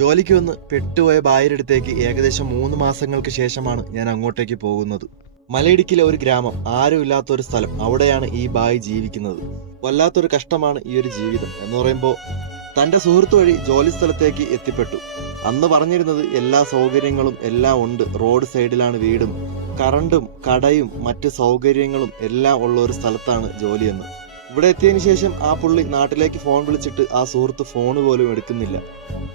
ജോലിക്ക് വന്ന് പെട്ടുപോയ ഭാര്യയുടെ അടുത്തേക്ക് ഏകദേശം 3 മാസങ്ങൾക്ക് ശേഷമാണ് ഞാൻ അങ്ങോട്ടേക്ക് പോകുന്നത്. മലയിടുക്കിലെ ഒരു ഗ്രാമം, ആരുമില്ലാത്തൊരു സ്ഥലം, അവിടെയാണ് ഈ ബായി ജീവിക്കുന്നത്. വല്ലാത്തൊരു കഷ്ടമാണ് ഈ ഒരു ജീവിതം എന്ന് പറയുമ്പോൾ. തന്റെ സുഹൃത്തു വഴി ജോലി സ്ഥലത്തേക്ക് എത്തിപ്പെട്ടു. അന്ന് പറഞ്ഞിരുന്നത് എല്ലാ സൗകര്യങ്ങളും എല്ലാം ഉണ്ട്, റോഡ് സൈഡിലാണ് വീടും, കറണ്ടും കടയും മറ്റ് സൗകര്യങ്ങളും എല്ലാം ഉള്ള ഒരു സ്ഥലത്താണ് ജോലിയെന്ന്. ഇവിടെ എത്തിയതിനു ശേഷം ആ പുള്ളി നാട്ടിലേക്ക് ഫോൺ വിളിച്ചിട്ട് ആ സുഹൃത്ത് ഫോൺ പോലും എടുക്കുന്നില്ല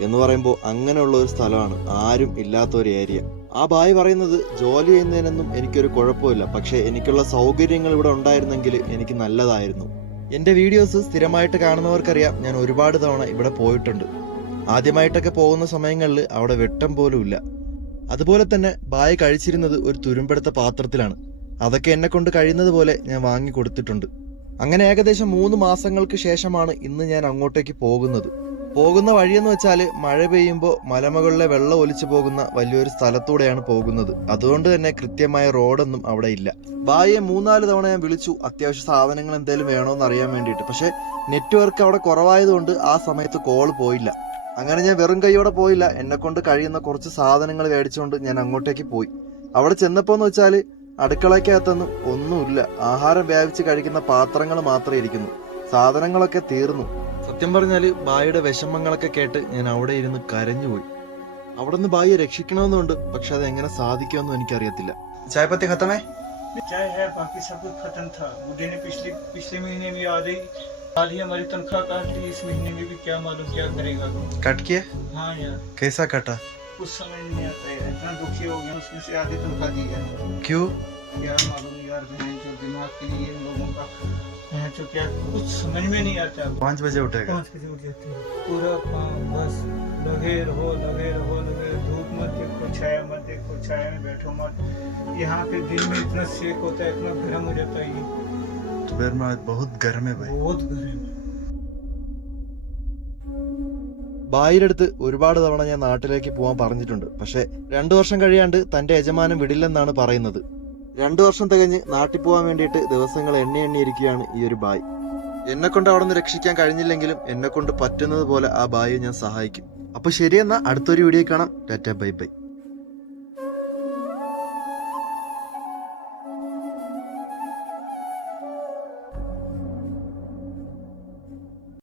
എന്ന് പറയുമ്പോൾ അങ്ങനെയുള്ള ഒരു സ്ഥലമാണ്, ആരും ഇല്ലാത്ത ഒരു ഏരിയ. ആ ബായ് പറയുന്നത് ജോലി ചെയ്യുന്നതിനൊന്നും എനിക്കൊരു കുഴപ്പമില്ല, പക്ഷേ എനിക്കുള്ള സൗകര്യങ്ങൾ ഇവിടെ ഉണ്ടായിരുന്നെങ്കിൽ എനിക്ക് നല്ലതായിരുന്നു. എന്റെ വീഡിയോസ് സ്ഥിരമായിട്ട് കാണുന്നവർക്കറിയാം, ഞാൻ ഒരുപാട് തവണ ഇവിടെ പോയിട്ടുണ്ട്. ആദ്യമായിട്ടൊക്കെ പോകുന്ന സമയങ്ങളിൽ അവിടെ വെട്ടം പോലും ഇല്ല. അതുപോലെ തന്നെ ബായ് കഴിച്ചിരുന്നത് ഒരു തുരുമ്പെടുത്ത പാത്രത്തിലാണ്. അതൊക്കെ എന്നെ കൊണ്ട് കഴിയുന്നത് പോലെ ഞാൻ വാങ്ങി കൊടുത്തിട്ടുണ്ട്. അങ്ങനെ ഏകദേശം 3 മാസങ്ങൾക്ക് ശേഷമാണ് ഇന്ന് ഞാൻ അങ്ങോട്ടേക്ക് പോകുന്നത്. പോകുന്ന വഴിയെന്ന് വെച്ചാൽ മഴ പെയ്യുമ്പോൾ മലമുകളിലെ വെള്ളം ഒലിച്ചു പോകുന്ന വലിയൊരു സ്ഥലത്തൂടെയാണ് പോകുന്നത്. അതുകൊണ്ട് തന്നെ കൃത്യമായ റോഡൊന്നും അവിടെ ഇല്ല. ബായിയെ 3-4 തവണ ഞാൻ വിളിച്ചു, അത്യാവശ്യ സാധനങ്ങൾ എന്തെങ്കിലും വേണോന്ന് അറിയാൻ വേണ്ടിയിട്ട്. പക്ഷെ നെറ്റ്വർക്ക് അവിടെ കുറവായതുകൊണ്ട് ആ സമയത്ത് കോൾ പോയില്ല. അങ്ങനെ ഞാൻ വെറും കൈയോടെ പോയില്ല, എന്നെ കൊണ്ട് കഴിയുന്ന കുറച്ച് സാധനങ്ങൾ മേടിച്ചുകൊണ്ട് ഞാൻ അങ്ങോട്ടേക്ക് പോയി. അവിടെ ചെന്നപ്പോന്ന് വെച്ചാൽ അടുക്കളയ്ക്കകത്തൊന്നും ഒന്നുമില്ല. ആഹാരം വ്യാപിച്ച് കഴിക്കുന്ന പാത്രങ്ങൾ മാത്രമേ ഇരിക്കുന്നു. സാധനങ്ങളൊക്കെ തീർന്നു. സത്യം പറഞ്ഞാല് ബായിയുടെ വിഷമങ്ങളൊക്കെ കേട്ട് ഞാൻ അവിടെ ഇരുന്ന് കരഞ്ഞുപോയി. അവിടെ നിന്ന് ബായിയെ രക്ഷിക്കണമെന്നുണ്ട്, പക്ഷെ അത് എങ്ങനെ സാധിക്കുമെന്നും എനിക്കറിയത്തില്ല. ചായപ്പത്തി ഖത്തമേ? चाय है, बाकी सब कुछ खत्म था। बुढ़े ने पिछले महीने में आ गई, हाल ही हमारी तनख्वाह काट ली। इस महीने में भी क्या मालूम क्या करेगा। कट किया? हाँ यार, कैसा कटा? कुछ समझ नहीं आता है, इतना दुखी हो गया। उसमें से आधी तनख्वाह दी है। क्यों? क्या मालूम यार, जो दिमाग के लिए इन लोगों का है, तो क्या कुछ समझ में नहीं आता। 5 बजे उठेगा? 5 बजे उठ जाते हैं, पूरा काम बस लगे रहो। धूप मत देखो, छाया मत देखो, छाया में बैठो मत। यहाँ पे दिन में इतना सेक होता है, इतना गर्म हो जाता है। ये दोपहर में बहुत गर्म है भाई, बहुत गर्म। ബായിയുടെ അടുത്ത് ഒരുപാട് തവണ ഞാൻ നാട്ടിലേക്ക് പോകാൻ പറഞ്ഞിട്ടുണ്ട്. പക്ഷെ 2 വർഷം കഴിയാണ്ട് തന്റെ യജമാനൻ വിടില്ലെന്നാണ് പറയുന്നത്. 2 വർഷം തികഞ്ഞ് നാട്ടിൽ പോകാൻ വേണ്ടിയിട്ട് ദിവസങ്ങൾ എണ്ണിയിരിക്കുകയാണ് ഈ ഒരു ബായ്. എന്നെ കൊണ്ട് അവിടെ നിന്ന് രക്ഷിക്കാൻ കഴിഞ്ഞില്ലെങ്കിലും എന്നെ കൊണ്ട് പറ്റുന്നത് പോലെ ആ ബായിയെ ഞാൻ സഹായിക്കും. അപ്പൊ ശരിയെന്നാ, അടുത്തൊരു വീഡിയോ കാണാം. Tata, bye bye.